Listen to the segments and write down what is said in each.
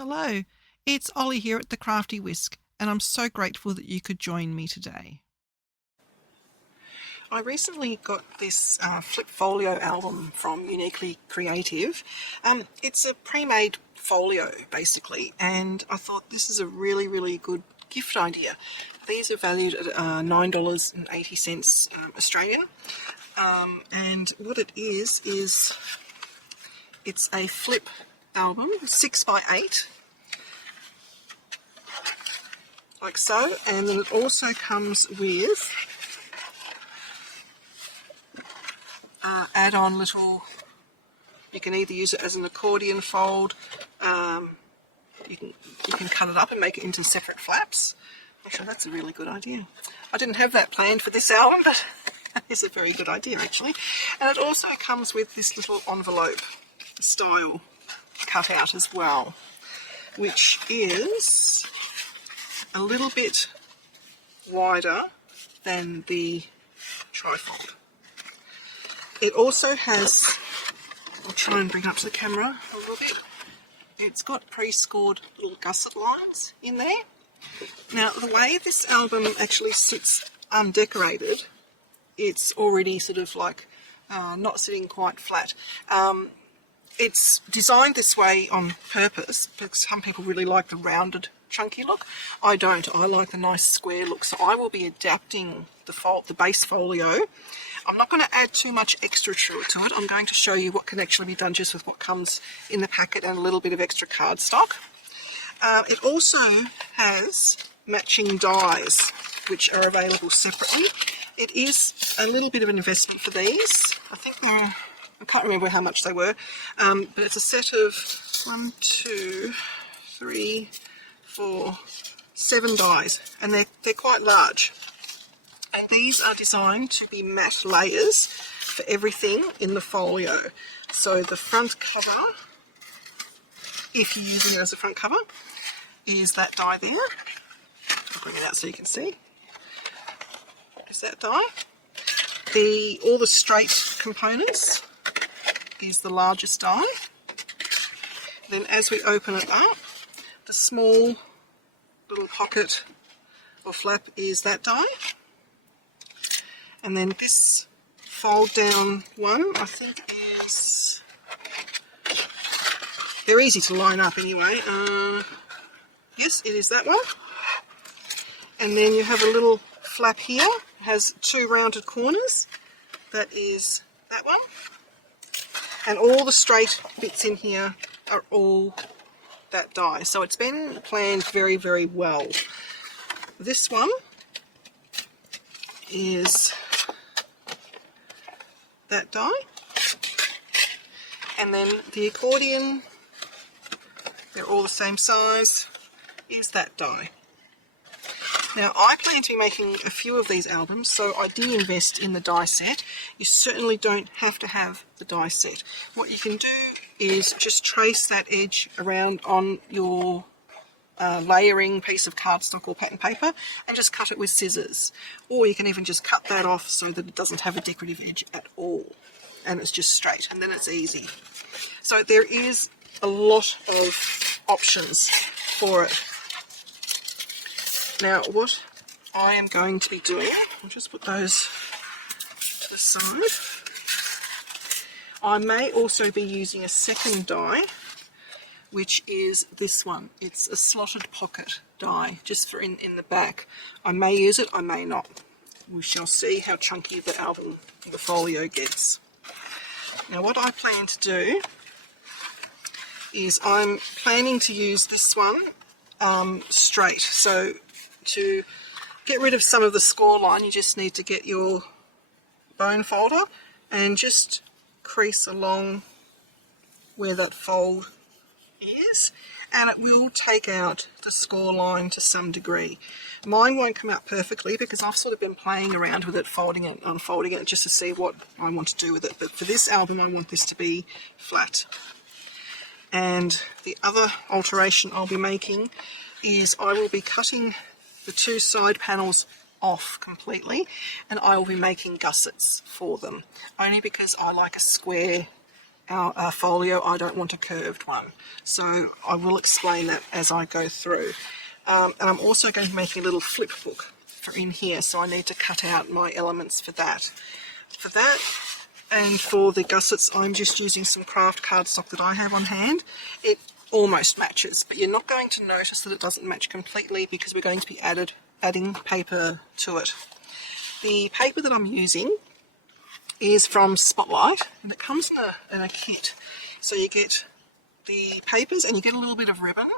Hello, it's Ollie here at the Crafty Whisk, and I'm so grateful that you could join me today. I recently got this Flip Folio album from Uniquely Creative. It's a pre-made folio basically, and I thought this is a really good gift idea. These are valued at $9.80 Australian, and what it is it's a flip album, 6x8, like so, and then it also comes with add-on little, you can either use it as an accordion fold, you can cut it up and make it into separate flaps. Actually, that's a really good idea. I didn't have that planned for this album, but that is a very good idea actually. And it also comes with this little envelope style cutout as well, which is a little bit wider than the trifold. It also has, I'll try and bring it up to the camera a little bit, it's got pre-scored little gusset lines in there. Now the way this album actually sits undecorated, it's already sort of like not sitting quite flat. It's designed this way on purpose because some people really like the rounded chunky look. I don't. I like the nice square look, so I will be adapting the base folio. I'm not going to add too much extra to it. I'm going to show you what can actually be done just with what comes in the packet and a little bit of extra cardstock. It also has matching dies which are available separately. It is a little bit of an investment for these. I think I can't remember how much they were, but it's a set of 1, 2, 3, 4, 7 dies, and they're quite large. And these are designed to be matte layers for everything in the folio. So the front cover, if you're using it as a front cover, is that die there. I'll bring it out so you can see. Is that die. All the straight components is the largest die. Then as we open it up, the small little pocket or flap is that die. And then this fold down one, I think is, they're easy to line up anyway. Yes, it is that one. And then you have a little flap here, it has 2 rounded corners. That is that one. And all the straight bits in here are all that die. So it's been planned very well. This one is that die, and then the accordion, they're all the same size, is that die. Now I plan to be making a few of these albums, so I did invest in the die set. You certainly don't have to have the die set. What you can do is just trace that edge around on your layering piece of cardstock or pattern paper and just cut it with scissors, or you can even just cut that off so that it doesn't have a decorative edge at all and it's just straight, and then it's easy. So there is a lot of options for it. Now what I am going to be doing, I'll just put those to the side. I may also be using a second die, which is this one. It's a slotted pocket die, just for in the back. I may use it, I may not. We shall see how chunky the album, the folio gets. Now what I plan to do is I'm planning to use this one straight. So to get rid of some of the score line, you just need to get your bone folder and just crease along where that fold is, and it will take out the score line to some degree. Mine won't come out perfectly because I've sort of been playing around with it, folding it, unfolding it, just to see what I want to do with it. But for this album I want this to be flat. And the other alteration I'll be making is I will be cutting the 2 side panels off completely, and I will be making gussets for them, only because I like a square our folio, I don't want a curved one. So I will explain that as I go through. And I'm also going to make a little flip book for in here, so I need to cut out my elements for that. For that and for the gussets, I'm just using some Kraft cardstock that I have on hand. It almost matches, but you're not going to notice that it doesn't match completely because we're going to be adding paper to it. The paper that I'm using is from Spotlight, and it comes in a kit. So you get the papers and you get a little bit of ribbon,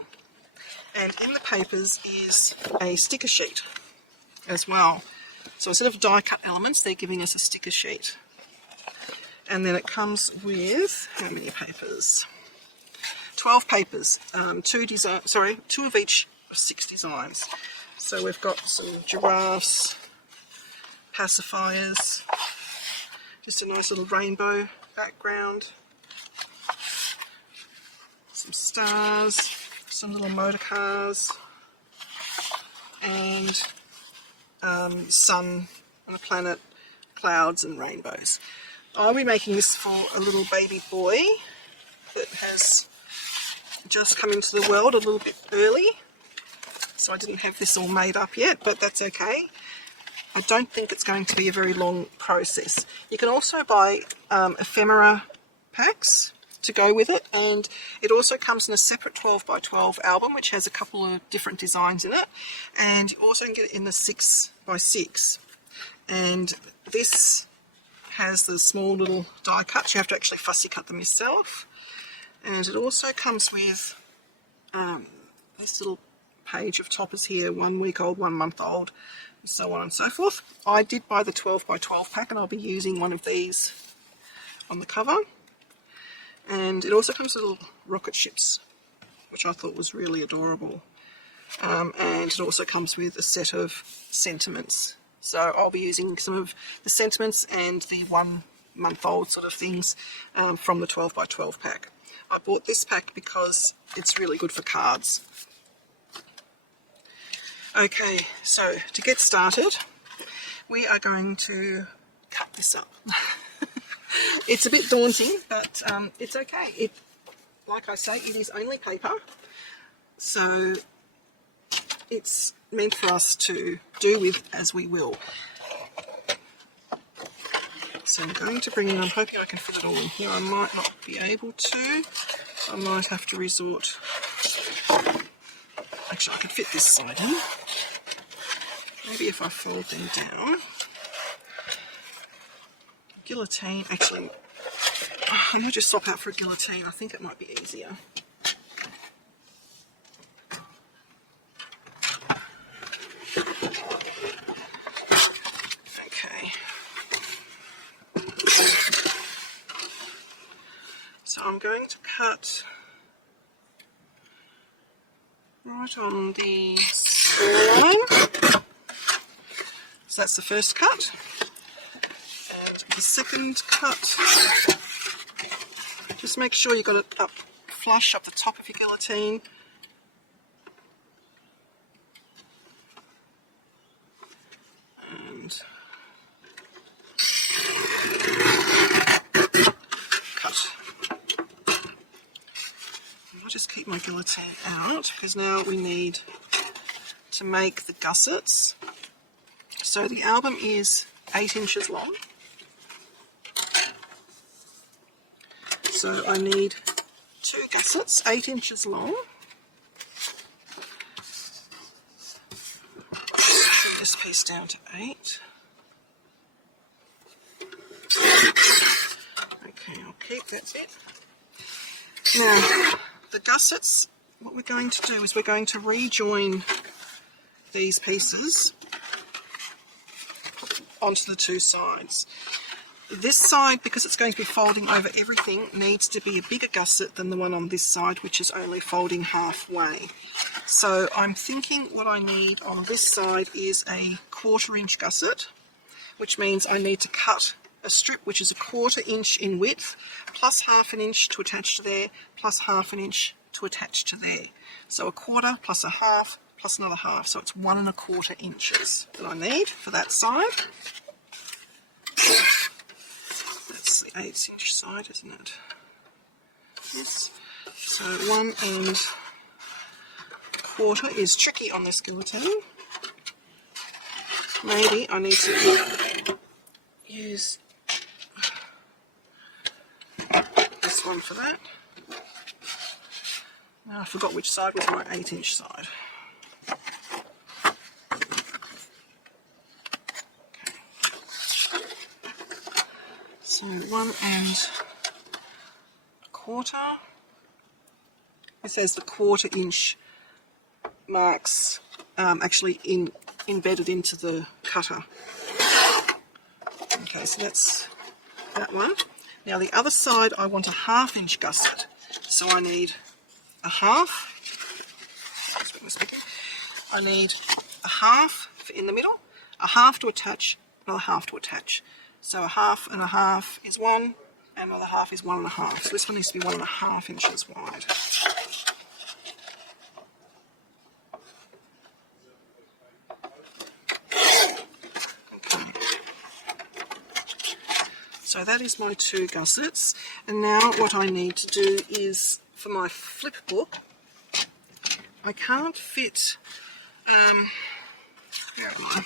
and in the papers is a sticker sheet as well. So instead of die cut elements, they're giving us a sticker sheet. And then it comes with, how many papers? 12 papers, 2 of each of 6 designs. So we've got some giraffes, pacifiers, just a nice little rainbow background, some stars, some little motor cars, and sun and a planet, clouds and rainbows. I'll be making this for a little baby boy that has just come into the world a little bit early, so I didn't have this all made up yet, but that's okay. I don't think it's going to be a very long process. You can also buy ephemera packs to go with it, and it also comes in a separate 12x12 album which has a couple of different designs in it, and you also can get it in the 6x6, and this has the small little die cuts. You have to actually fussy cut them yourself, and it also comes with this little page of toppers here, 1 week old, 1 month old, and so on and so forth. I did buy the 12x12 pack, and I'll be using one of these on the cover. And it also comes with little rocket ships, which I thought was really adorable. And it also comes with a set of sentiments. So I'll be using some of the sentiments and the 1 month old sort of things from the 12x12 pack. I bought this pack because it's really good for cards. Okay, so to get started, we are going to cut this up. It's a bit daunting, but it's okay. Like I say, it is only paper, so it's meant for us to do with as we will. So I'm going to bring in, I'm hoping I can fit it all in here. I might not be able to. I might have to resort, actually I could fit this side in. Maybe if I fold them down. Guillotine, actually, I might just swap out for a guillotine. I think it might be easier. Okay. So I'm going to cut right on the score line. So that's the first cut. And the second cut, just make sure you got it up flush up the top of your guillotine. And cut. I'll just keep my guillotine out because now we need to make the gussets. So the album is 8 inches long. So I need 2 gussets, 8 inches long. Bring this piece down to 8. Okay, I'll keep that bit. Now, the gussets, what we're going to do is we're going to rejoin these pieces onto the 2 sides. This side, because it's going to be folding over everything, needs to be a bigger gusset than the one on this side, which is only folding halfway. So I'm thinking what I need on this side is a 1/4 inch gusset, which means I need to cut a strip which is a 1/4 inch in width, plus 1/2 inch to attach to there, plus 1/2 inch to attach to there. So a 1/4 plus a 1/2 plus another 1/2, so it's 1 1/4 inches that I need for that side. That's the 8 inch side, isn't it? this. So 1 1/4 is tricky on this guillotine. Maybe I need to use this one for that. Now I forgot which side was my 8-inch side. So 1 1/4. It says the 1/4 inch marks actually embedded into the cutter. Okay, so that's that one. Now the other side I want a 1/2 inch gusset. So I need a 1/2. I need a 1/2 in the middle, a 1/2 to attach, another 1/2 to attach. So a 1/2 and a 1/2 is 1, and another 1/2 is 1 1/2. So this one needs to be 1 1/2 inches wide. Okay. So that is my 2 gussets, and now what I need to do is, for my flip book, I can't fit, where am I?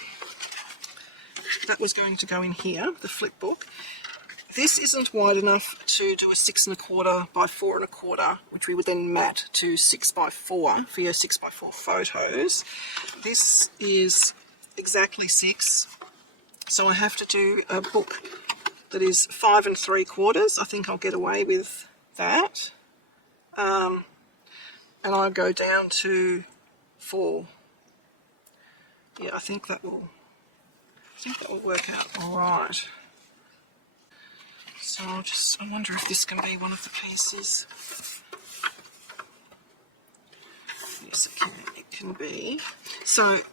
That was going to go in here, the flip book. This isn't wide enough to do a 6 1/4 by 4 1/4, which we would then mat to 6 by 4 for your 6 by 4 photos. This is exactly 6, so I have to do a book that is 5 3/4. I think I'll get away with that. And I'll go down to 4. Yeah, I think that will work out all right. So I wonder if this can be one of the pieces. Yes, it can be. So,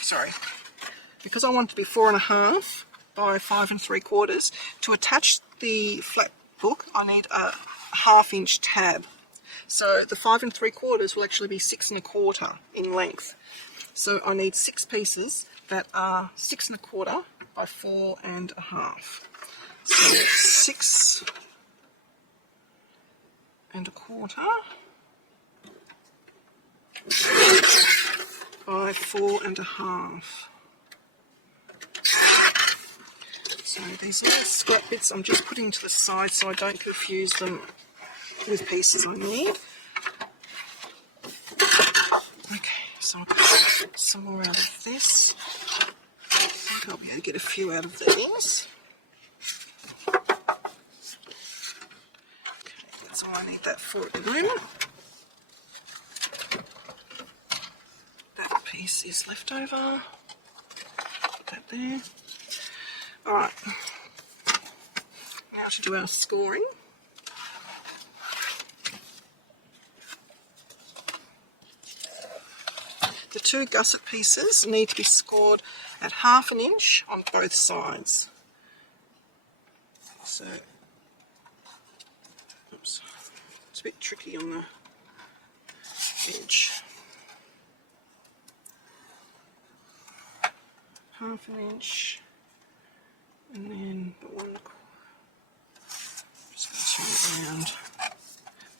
sorry, because I want it to be 4 1/2 by 5 3/4. To attach the flat book, I need a 1/2 inch tab. So the 5 3/4 will actually be 6 1/4 in length. So I need 6 pieces that are 6 1/4 by 4 1/2. So 6 1/4 by 4 1/2. So these little scrap bits I'm just putting to the side so I don't confuse them with pieces I need. Okay, so I'll get some more out of this. I think I'll be able to get a few out of these. Okay, that's all I need that for at the moment. That piece is left over. Put that there. Alright, now to do our scoring. The 2 gusset pieces need to be scored at 1/2 inch on both sides. So, oops, it's a bit tricky on the edge. 1/2 inch, and then 1/4. Just going to turn it around.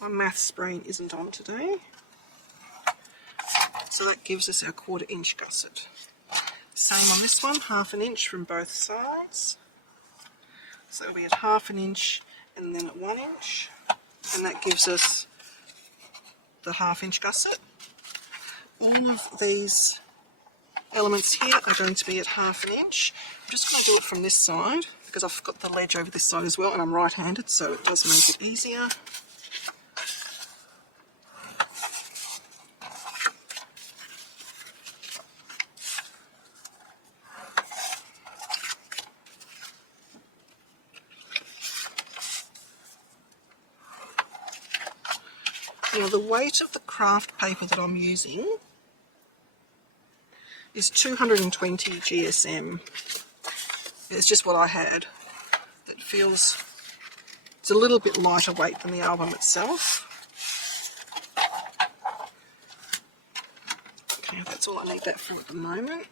My maths brain isn't on today. So that gives us our 1/4 inch gusset. Same on this one, 1/2 inch from both sides. So it'll be at 1/2 inch and then at 1 inch. And that gives us the 1/2 inch gusset. All of these elements here are going to be at 1/2 inch. I'm just going to do it from this side because I've got the ledge over this side as well, and I'm right-handed, so it does make it easier. Now the weight of the craft paper that I'm using is 220 GSM. It's just what I had. It feels, it's a little bit lighter weight than the album itself. Okay, that's all I need that for at the moment.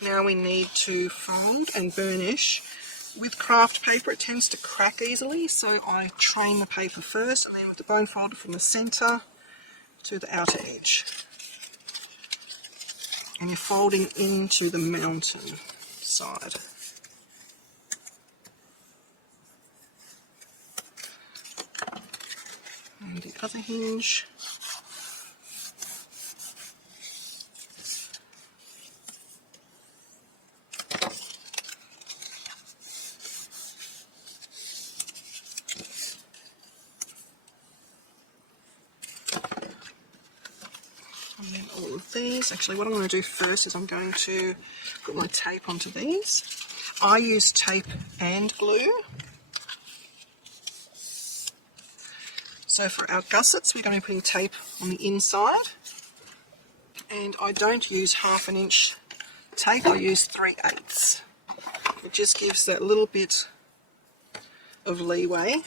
Now we need to fold and burnish With craft paper it tends to crack easily, so I train the paper first and then with the bone folder from the centre to the outer edge. And you're folding into the mountain side. And the other hinge. And then all of these. Actually, what I'm going to do first is I'm going to put my tape onto these. I use tape and glue. So for our gussets, we're going to be putting tape on the inside. And I don't use 1/2 inch tape, I use 3/8. It just gives that little bit of leeway,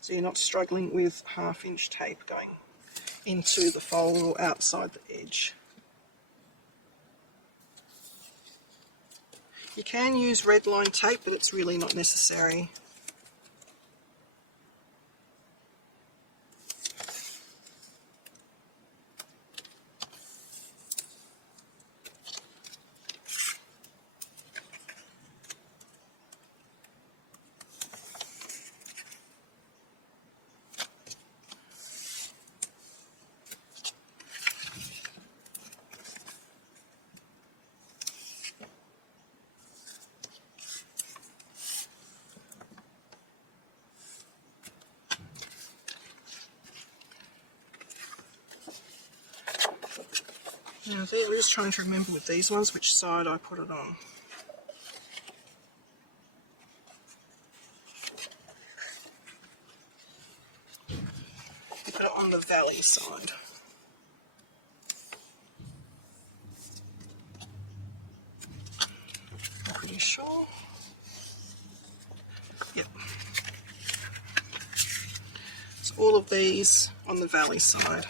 so you're not struggling with 1/2 inch tape going into the fold or outside the edge. You can use red line tape, but it's really not necessary. Now there, we're just trying to remember with these ones which side I put it on. You put it on the valley side. I'm pretty sure. Yep. So all of these on the valley side.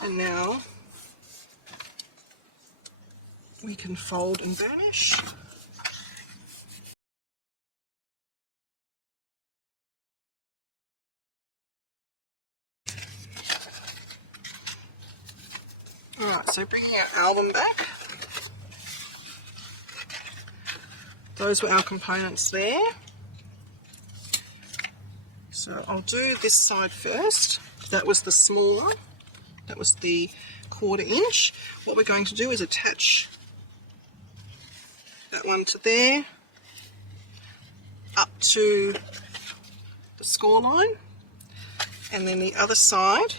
And now we can fold and burnish. Alright, so bringing our album back. Those were our components there. So I'll do this side first. That was the smaller. That was the 1/4 inch. What we're going to do is attach that one to there, up to the score line, and then the other side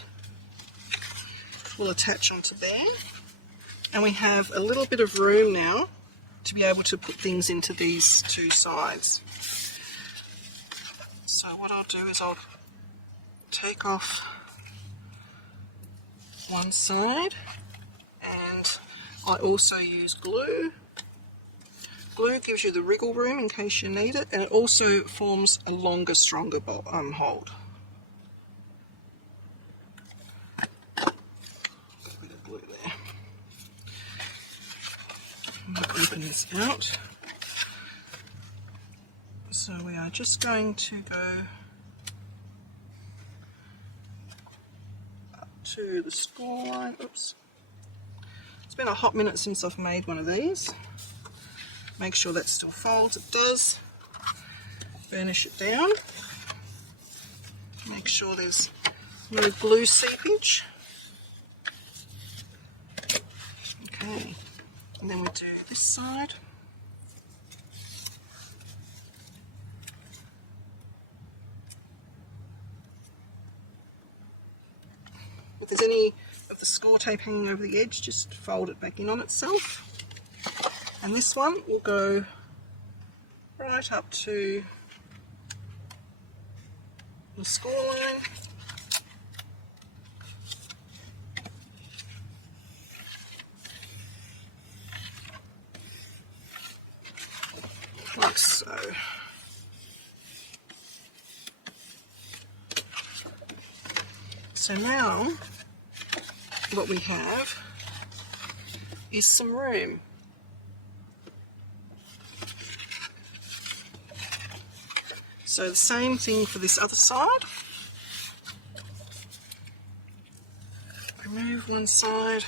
will attach onto there. And we have a little bit of room now to be able to put things into these two sides. So what I'll do is I'll take off one side, and I also use glue. Glue gives you the wriggle room in case you need it, and it also forms a longer, stronger hold. A bit of glue there. I'm going to open this out. So we are just going to go up to the score line. Oops. It's been a hot minute since I've made one of these. Make sure that still folds. It does. Burnish it down. Make sure there's no glue seepage. Okay. And then we do this side. If there's any of the score tape hanging over the edge, just fold it back in on itself. And this one will go right up to the score line. Like so. So now what we have is some room. So the same thing for this other side. Remove one side.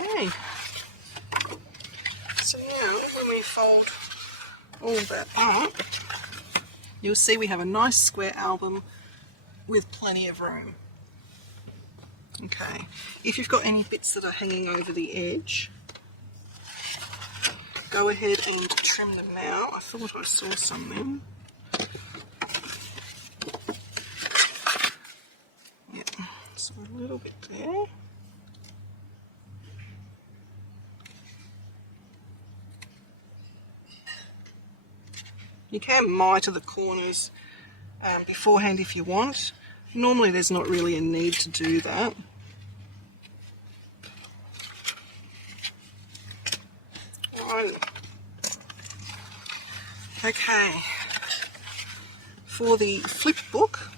Okay, so now when we fold all that up, you'll see we have a nice square album with plenty of room. Okay, if you've got any bits that are hanging over the edge, go ahead and trim them now. I thought I saw some then. Yeah, so a little bit there. You can miter the corners beforehand if you want. Normally there's not really a need to do that. Right. Okay, for the flip book,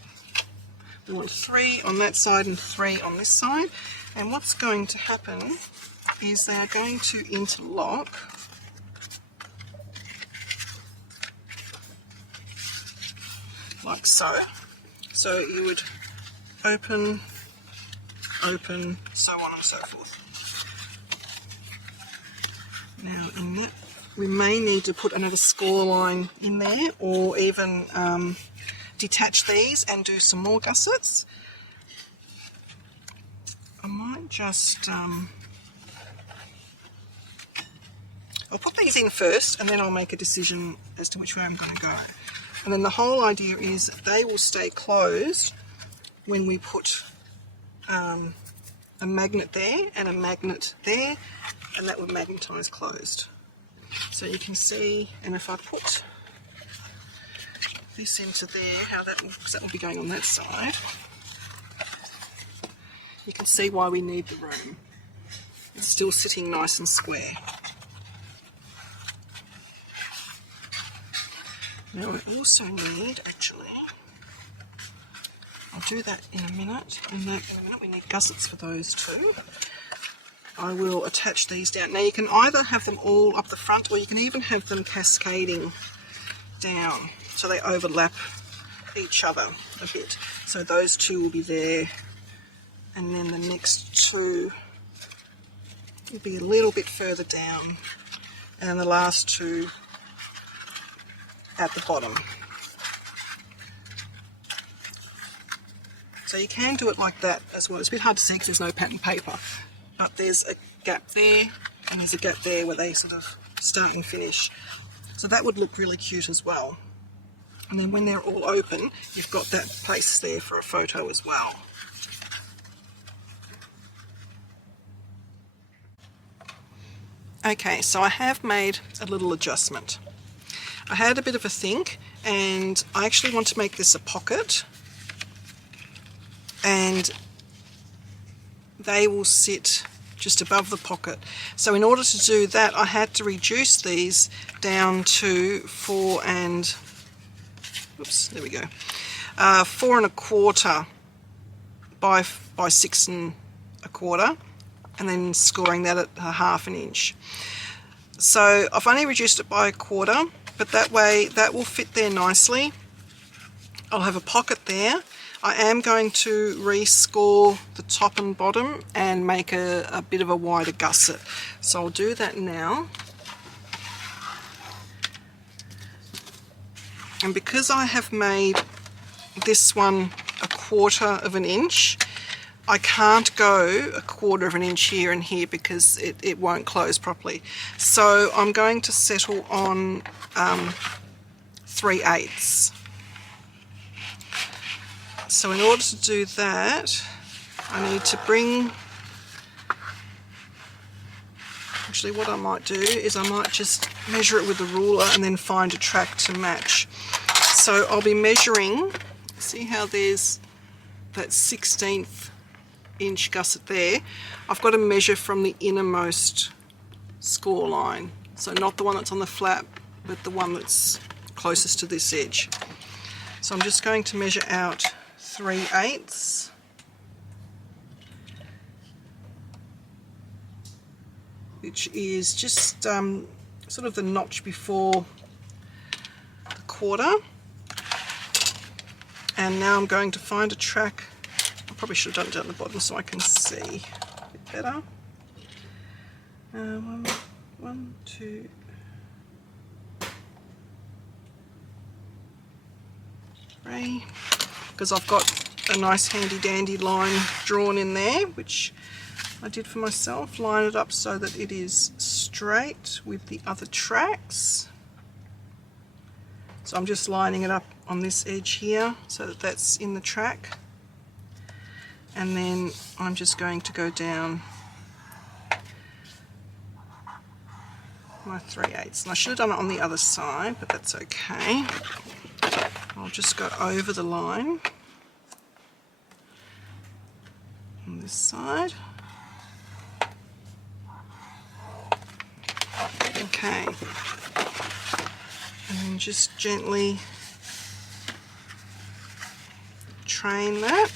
we want 3 on that side and 3 on this side. And what's going to happen is they are going to interlock. Like so. So you would open, open, so on and so forth. Now in that we may need to put another score line in there, or even detach these and do some more gussets. I might just I'll put these in first and then I'll make a decision as to which way I'm going to go. And then the whole idea is that they will stay closed when we put a magnet there and a magnet there, and that will magnetise closed. So you can see, and if I put this into there, how that will, because that will be going on that side, you can see why we need the room. It's still sitting nice and square. Now we also need, actually, I'll do that in a minute, we need gussets for those too. I will attach these down. Now you can either have them all up the front, or you can even have them cascading down so they overlap each other a bit. So those two will be there, and then the next two will be a little bit further down, and the last two at the bottom. So you can do it like that as well. It's a bit hard to see because there's no pattern paper, but there's a gap there and there's a gap there where they sort of start and finish. So that would look really cute as well. And then when they're all open, you've got that place there for a photo as well. Okay, so I have made a little adjustment. I had a bit of a think, and I actually want to make this a pocket, and they will sit just above the pocket. So in order to do that, I had to reduce these down to 4 1/4 by 6 1/4, and then scoring that at 1/2 inch. So I've only reduced it by 1/4, but that way that will fit there nicely. I'll have a pocket there. I am going to rescore the top and bottom and make a bit of a wider gusset. So I'll do that now. And because I have made this one 1/4 of an inch, I can't go 1/4 of an inch here and here because it won't close properly. So I'm going to settle on 3/8. So in order to do that, I need to bring, actually what I might do is I might just measure it with a ruler and then find a track to match. So I'll be measuring, see how there's that 1/16 inch gusset there. I've got to measure from the innermost score line. So not the one that's on the flap, but the one that's closest to this edge. So I'm just going to measure out 3/8. Which is just sort of the notch before the 1/4. And now I'm going to find a track. I probably should have done it down the bottom so I can see a bit better. 1, 2, 3. Because I've got a nice handy dandy line drawn in there, which I did for myself. Line it up so that it is straight with the other tracks. So I'm just lining it up on this edge here so that that's in the track. And then I'm just going to go down my 3/8. And I should have done it on the other side, but that's okay. I'll just go over the line on this side. Okay. And then just gently train that.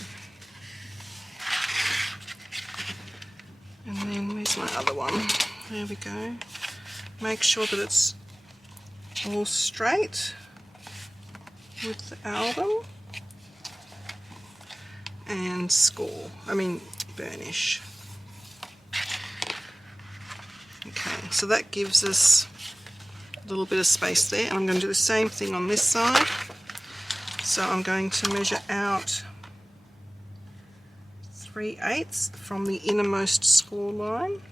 And then where's my other one? There we go. Make sure that it's all straight with the album. And score. Burnish. Okay, so that gives us a little bit of space there, and I'm going to do the same thing on this side. So I'm going to measure out 3/8 from the innermost score line.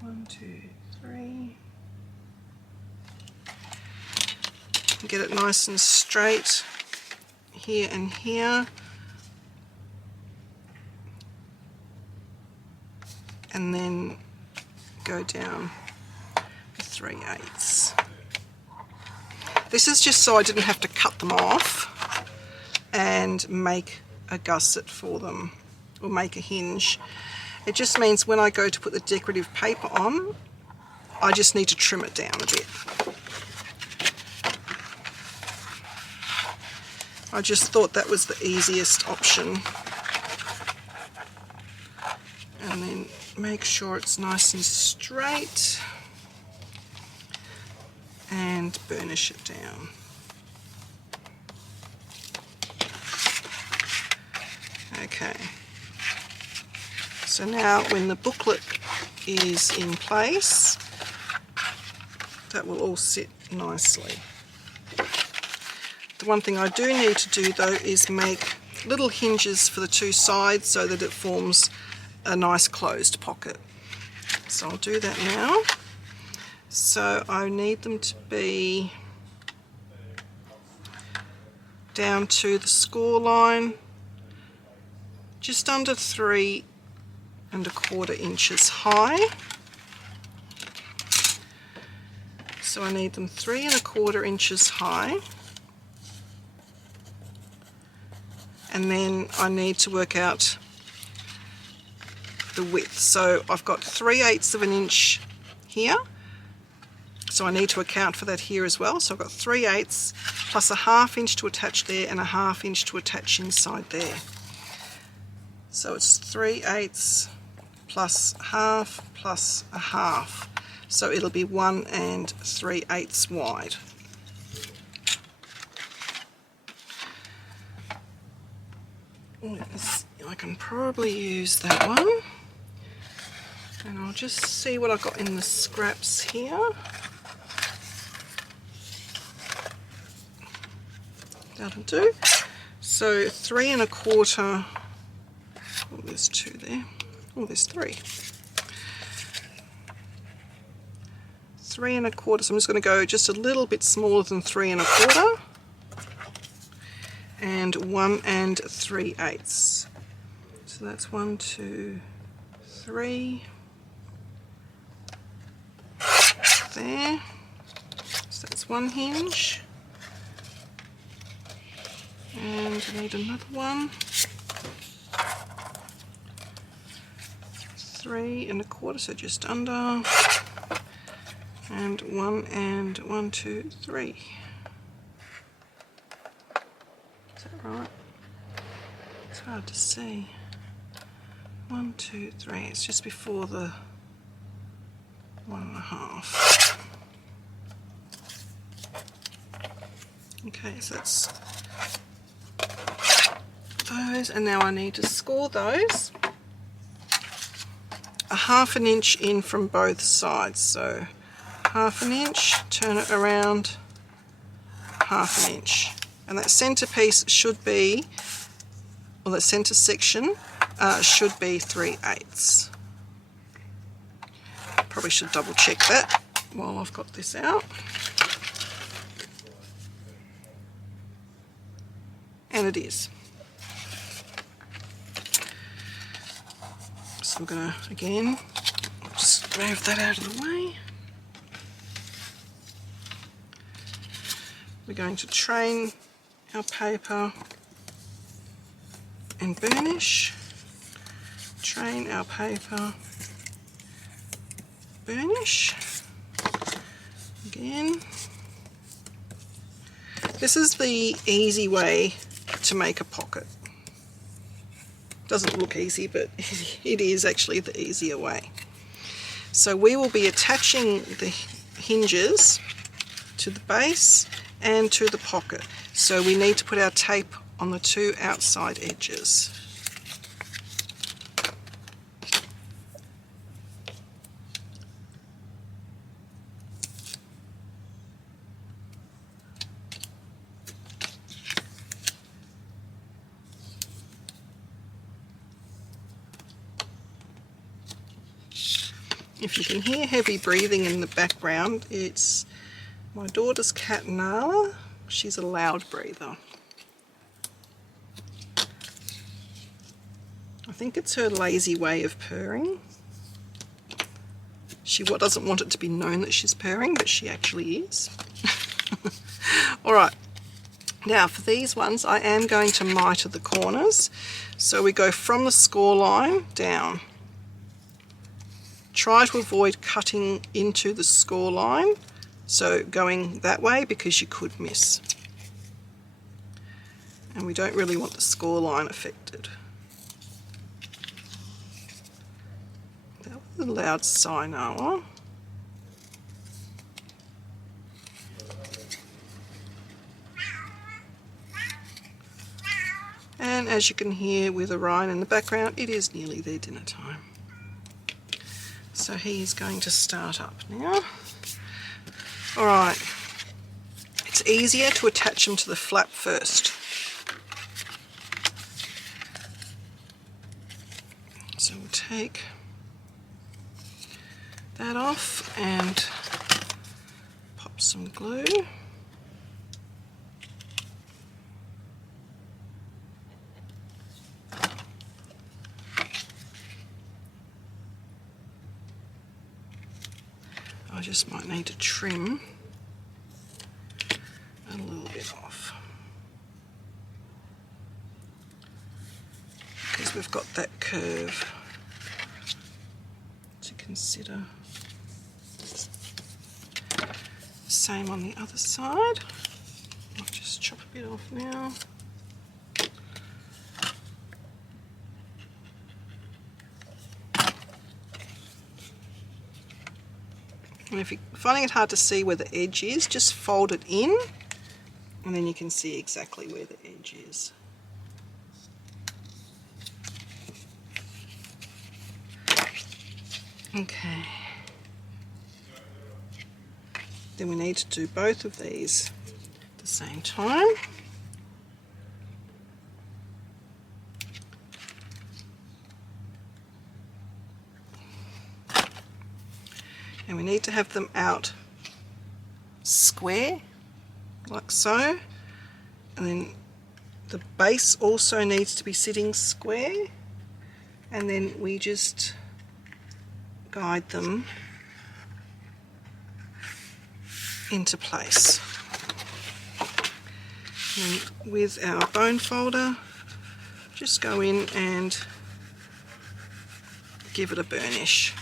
1, 2, 3. Get it nice and straight here and here. And then go down 3/8. This is just so I didn't have to cut them off and make a gusset for them, or make a hinge. It just means when I go to put the decorative paper on, I just need to trim it down a bit. I just thought that was the easiest option. And then make sure it's nice and straight and burnish it down. Okay, so now when the booklet is in place, that will all sit nicely. The one thing I do need to do though is make little hinges for the two sides so that it forms a nice closed pocket. So I'll do that now. So I need them to be down to the score line, just under 3 1/4 inches high. So I need them 3 1/4 inches high. And then I need to work out the width. So I've got 3/8 of an inch here. So I need to account for that here as well. So I've got 3/8 plus a 1/2 inch to attach there and a 1/2 inch to attach inside there. So it's 3/8 plus 1/2 plus a 1/2. So it'll be 1 3/8 wide. I can probably use that one. And I'll just see what I've got in the scraps here. That'll do. So 3 1/4. Oh, there's 2 there. Oh, there's 3. 3 1/4. So I'm just going to go just a little bit smaller than 3 1/4. And 1 3/8. So that's 1, 2, 3. There. So that's 1 hinge. And I need another one. 3 1/4, so just under. And 1 2 3. Is that right? It's hard to see. 1 2 3. It's just before the 1 1/2. Okay, so that's those, and now I need to score those a 1/2 inch in from both sides. So 1/2 inch, turn it around 1/2 inch, and that centre piece should be, or the centre section should be 3/8. Probably should double check that while I've got this out. And it is. So we're going to, again, just move that out of the way. We're going to train our paper and burnish. Train our paper, burnish. Again. This is the easy way to make a pocket. Doesn't look easy, but it is actually the easier way. So we will be attaching the hinges to the base and to the pocket. So we need to put our tape on the 2 outside edges. If you can hear heavy breathing in the background, it's my daughter's cat Nala. She's a loud breather. I think it's her lazy way of purring. She doesn't want it to be known that she's purring, but she actually is. Alright, now for these ones I am going to miter the corners. So we go from the score line down. Try to avoid cutting into the score line, so going that way, because you could miss. And we don't really want the score line affected. That was a loud sigh, Noah. And as you can hear with Orion in the background, it is nearly their dinner time. So he's going to start up now. Alright, it's easier to attach them to the flap first. So we'll take that off and pop some glue. I just might need to trim a little bit off, because we've got that curve to consider. Same on the other side. I'll just chop a bit off now. And if you're finding it hard to see where the edge is, just fold it in and then you can see exactly where the edge is. Okay. Then we need to do both of these at the same time. And we need to have them out square, like so. And then the base also needs to be sitting square. And then we just guide them into place. And with our bone folder, just go in and give it a burnish.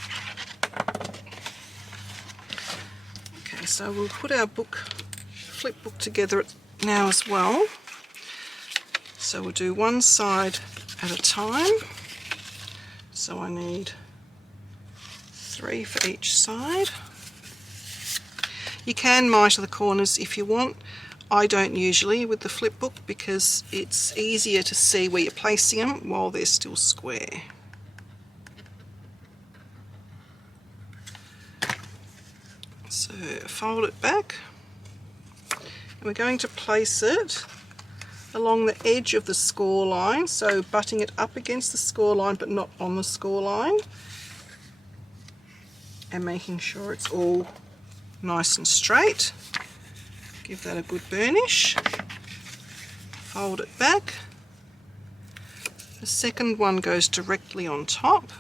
Okay, so we'll put our flip book together now as well. So we'll do one side at a time. So I need 3 for each side. You can miter the corners if you want. I don't usually with the flip book because it's easier to see where you're placing them while they're still square. So fold it back, and we're going to place it along the edge of the score line, so butting it up against the score line but not on the score line, and making sure it's all nice and straight. Give that a good burnish. Fold it back. The second one goes directly on top.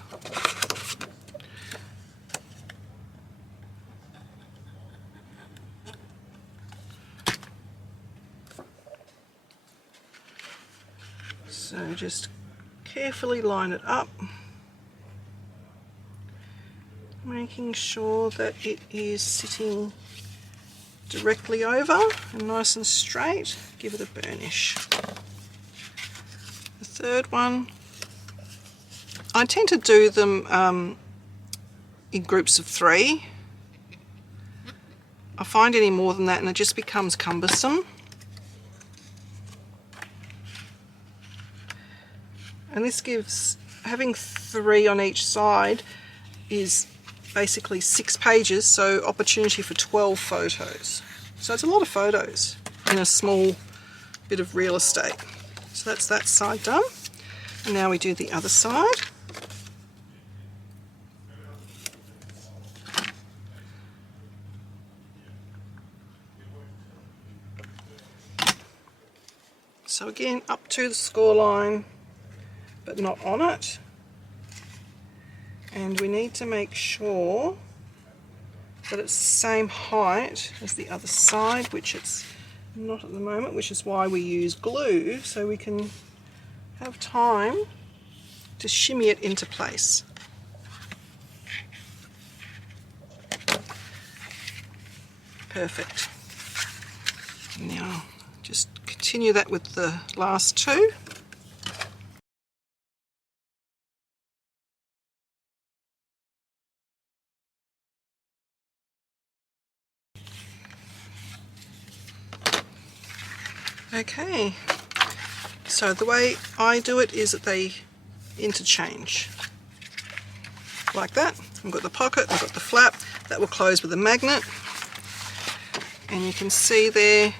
So just carefully line it up, making sure that it is sitting directly over and nice and straight. Give it a burnish. The third one, I tend to do them in groups of 3. I find any more than that and it just becomes cumbersome. And this gives, having 3 on each side is basically 6 pages, so opportunity for 12 photos. So it's a lot of photos in a small bit of real estate. So that's that side done. And now we do the other side. So again, up to the score line, but not on it. And we need to make sure that it's the same height as the other side, which it's not at the moment, which is why we use glue, so we can have time to shimmy it into place. Perfect. Now just continue that with the last 2. Okay, so the way I do it is that they interchange like that. I've got the pocket, I've got the flap, that will close with a magnet, and you can see there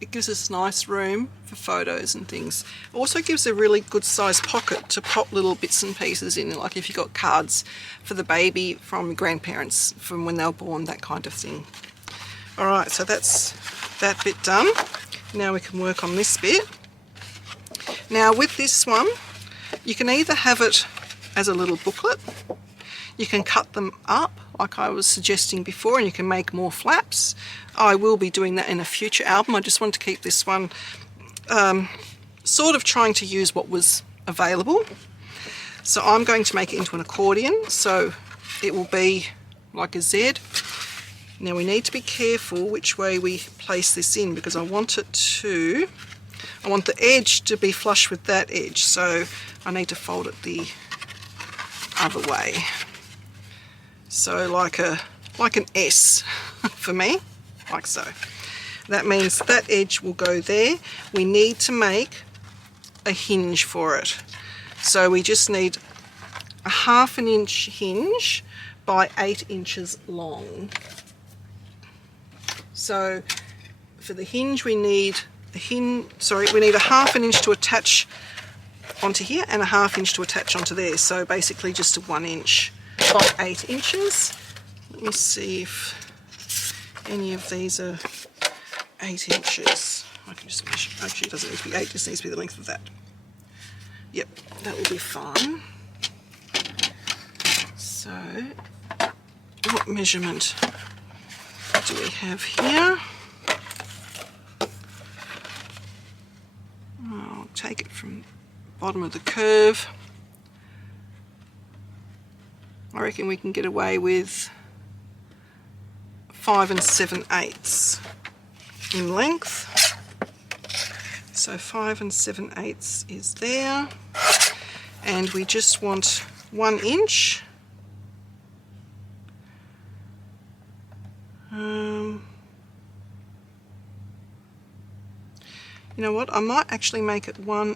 it gives us nice room for photos and things. It also gives a really good sized pocket to pop little bits and pieces in, like if you've got cards for the baby from grandparents from when they were born, that kind of thing. Alright, so that's that bit done. Now we can work on this bit. Now with this one, you can either have it as a little booklet, you can cut them up like I was suggesting before, and you can make more flaps. I will be doing that in a future album. I just want to keep this one sort of trying to use what was available. So I'm going to make it into an accordion, so it will be like a Z. Now we need to be careful which way we place this in, because I want the edge to be flush with that edge, so I need to fold it the other way. So like an S for me, like so. That means that edge will go there. We need to make a hinge for it. So we just need a 1/2 inch hinge by 8 inches long. So for the hinge we need a 1/2 inch to attach onto here and a 1/2 inch to attach onto there. So basically just a 1 inch by 8 inches. Let me see if any of these are 8 inches. I can just measure. Actually, it doesn't need to be 8, it just needs to be the length of that. Yep, that will be fine. So, what measurement do we have here? I'll take it from the bottom of the curve. I reckon we can get away with 5 7/8 in length. So 5 7/8 is there, and we just want 1 inch. You know what, I might actually make it 1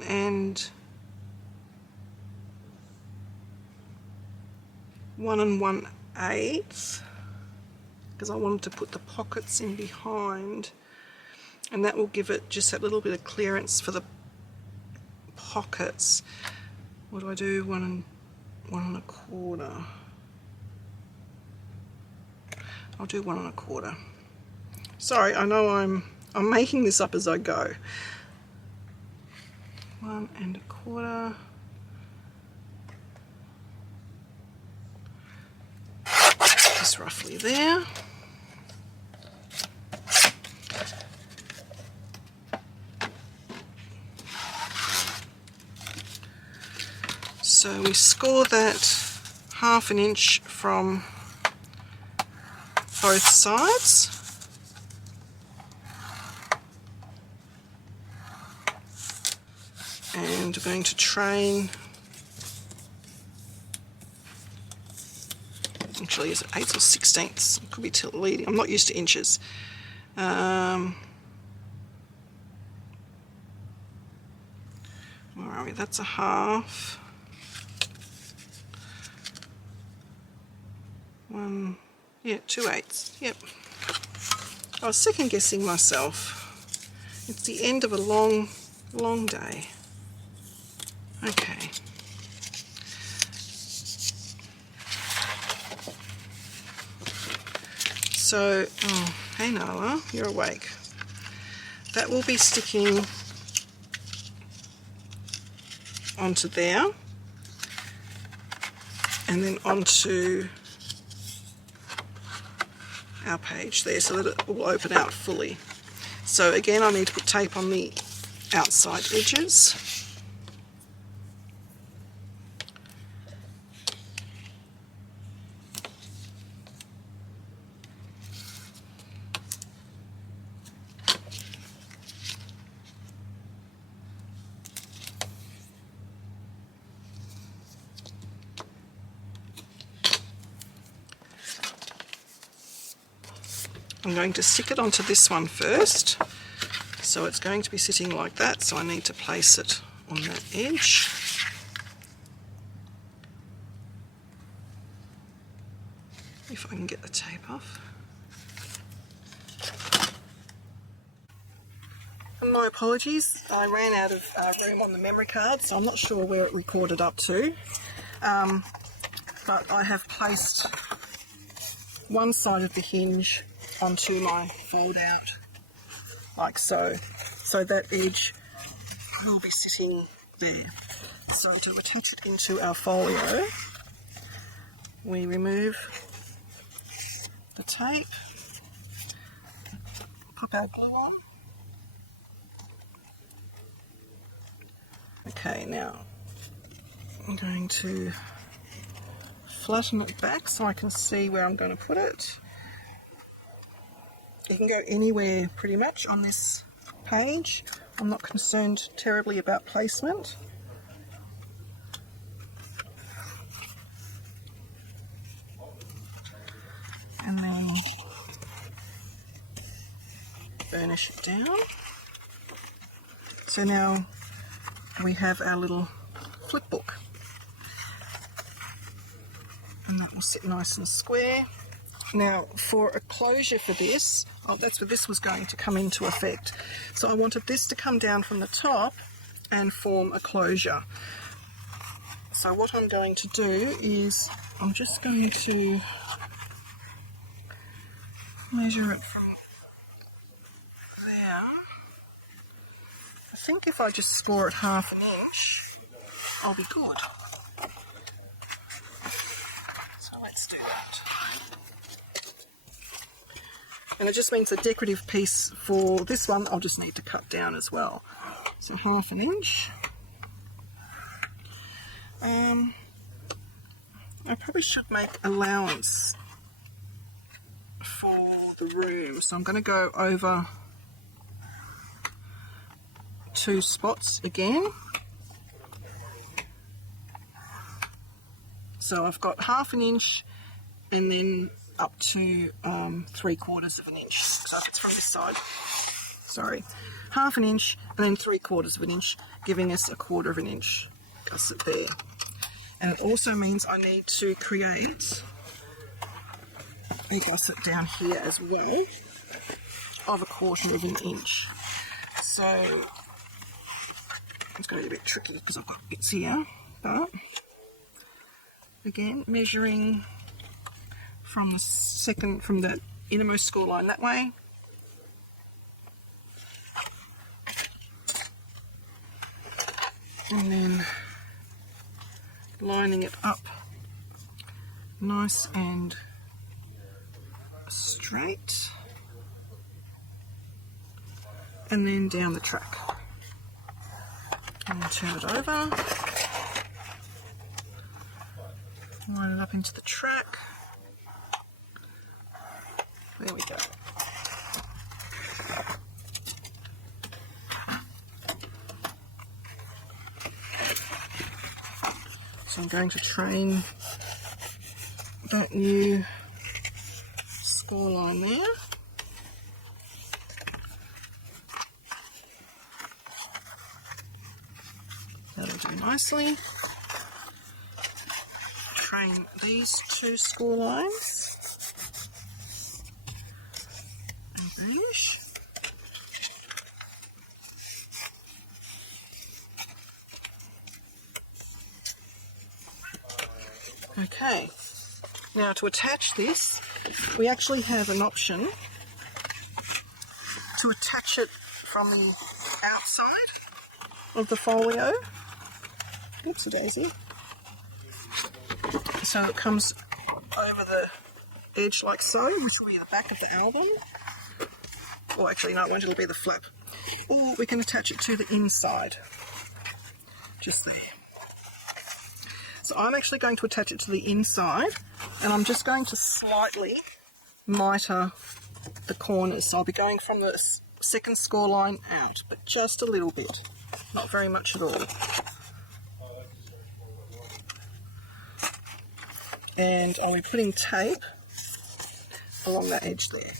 1/8 because I wanted to put the pockets in behind, and that will give it just that little bit of clearance for the pockets. What do I do? 1 1/4. I'll do 1 1/4. Sorry, I know I'm making this up as I go. 1 1/4. Just roughly there. So we score that 1/2 inch from both sides. And we're going to train, actually is it 8ths or 16ths? It could be leading. I'm not used to inches. Where are we? That's a 1/2. 2/8. Yep. I was second guessing myself. It's the end of a long day. Okay. So, oh, hey Nala, you're awake. That will be sticking onto there, and then onto our page there so that it will open out fully. So again, I need to put tape on the outside edges. I'm going to stick it onto this one first, so it's going to be sitting like that, so I need to place it on that edge. If I can get the tape off. And my apologies, I ran out of room on the memory card, so I'm not sure where it recorded up to, but I have placed one side of the hinge onto my fold out like so, so that edge will be sitting there. So to attach it into our folio, we remove the tape, put our glue on. Okay, now I'm going to flatten it back so I can see where I'm going to put it. You can go anywhere pretty much on this page. I'm not concerned terribly about placement. And then burnish it down. So now we have our little flip book. and that will sit nice and square. Now for a closure for this, that's where this was going to come into effect. So I wanted this to come down from the top and form a closure. So what I'm going to do is I'm just going to measure it from there. I think if I just score it 1/2 inch, I'll be good. So let's do that. And it just means the decorative piece for this one I'll just need to cut down as well. So 1/2 inch. I probably should make allowance for the room, so I'm going to go over 2 spots again. So I've got 1/2 inch and then up to 3/4 of an inch. So if it's from this side, sorry, 1/2 inch and then 3/4 inch, giving us 1/4 inch gusset there. And it also means I need to create a gusset down here as well of 1/4 inch. So it's going to be a bit tricky because I've got bits here, but again, measuring from the innermost score line that way, and then lining it up nice and straight, and then down the track. And then turn it over, line it up into the track. There we go. So I'm going to train that new score line there. That'll do nicely. Train these 2 score lines. And beige. Okay, now to attach this, we actually have an option to attach it from the outside of the folio. Oops, a daisy. So it comes over the edge like so, which will be the back of the album. Or actually, no, it won't, it'll be the flap. Or we can attach it to the inside, just there. So I'm actually going to attach it to the inside, and I'm just going to slightly miter the corners. So I'll be going from the second score line out, but just a little bit, not very much at all. And I'll be putting tape along that edge there.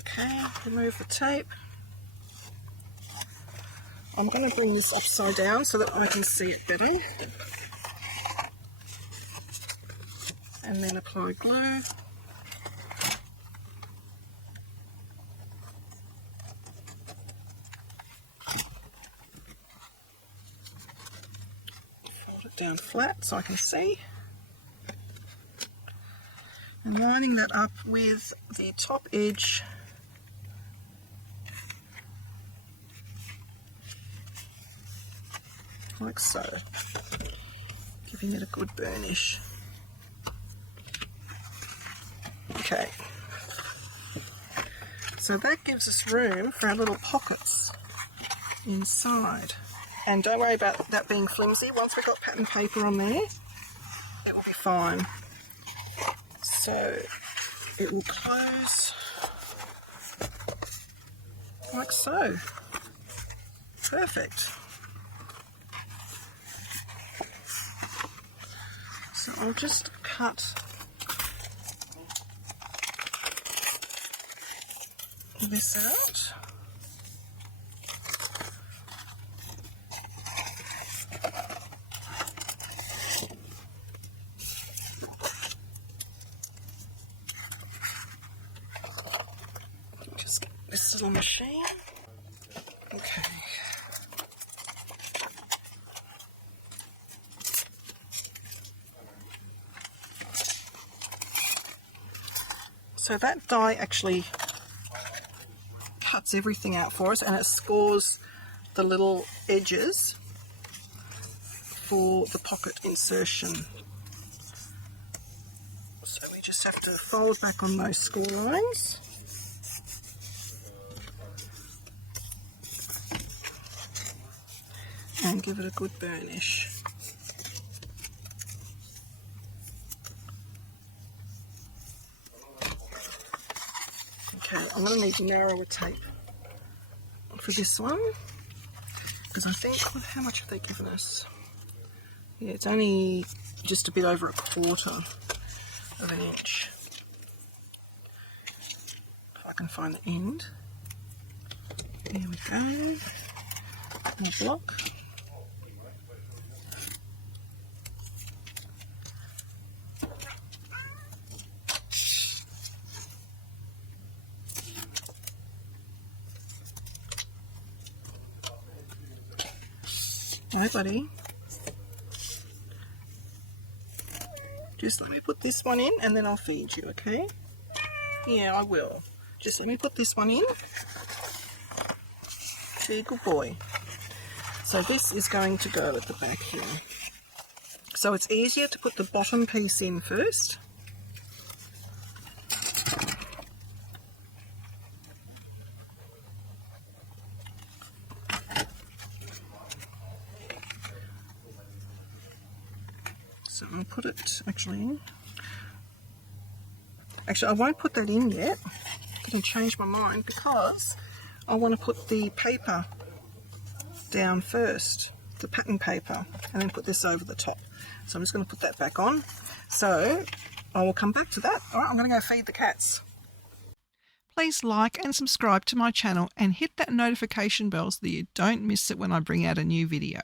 Okay, remove the tape. I'm going to bring this upside down so that I can see it better. And then apply glue. Fold it down flat so I can see. And lining that up with the top edge like so, giving it a good burnish. Okay, so that gives us room for our little pockets inside. And don't worry about that being flimsy. Once we've got pattern paper on there, it will be fine. So it will close like so. Perfect. I'll just cut this out. Just get this little machine. Okay. So that die actually cuts everything out for us, and it scores the little edges for the pocket insertion. So we just have to fold back on those score lines. And give it a good burnish. Okay, I'm going to need narrower tape for this one, because I think, how much have they given us? Yeah, it's only just a bit over 1/4 of an inch. If I can find the end. There we go. More block. Hi, buddy. Just let me put this one in and then I'll feed you, okay? Yeah, I will. Just let me put this one in. Be a good boy. So this is going to go at the back here. So it's easier to put the bottom piece in first. So I'll put it actually in. Actually, I won't put that in yet. I'm going to change my mind because I want to put the paper down first, the pattern paper, and then put this over the top. So I'm just going to put that back on. So I will come back to that. All right, I'm going to go feed the cats. Please like and subscribe to my channel and hit that notification bell so that you don't miss it when I bring out a new video.